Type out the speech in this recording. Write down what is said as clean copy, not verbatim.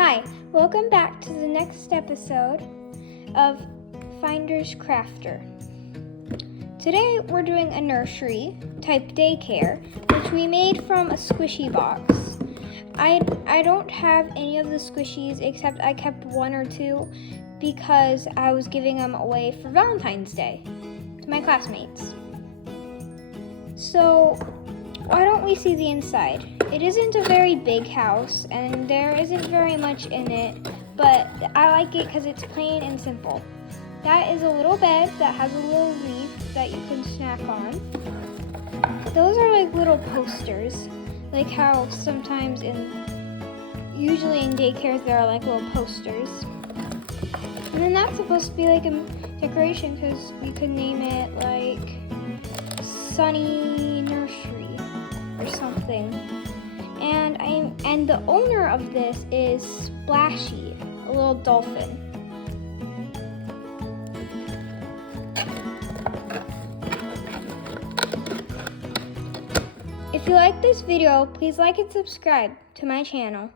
Hi, welcome back to the next episode of Finder's Crafter. Today we're doing a nursery type daycare, which we made from a squishy box. I don't have any of the squishies except I kept one or two because I was giving them away for Valentine's Day to my classmates. So why don't we see the inside? It isn't a very big house and there isn't very much in it, but I like it because it's plain and simple. That is a little bed that has a little leaf that you can snack on. Those are like little posters, like how sometimes usually in daycares there are like little posters. And then that's supposed to be like a decoration because you could name it like Sunny Nursery or something. And the owner of this is Splashy, a little dolphin. If you like this video, please like and subscribe to my channel.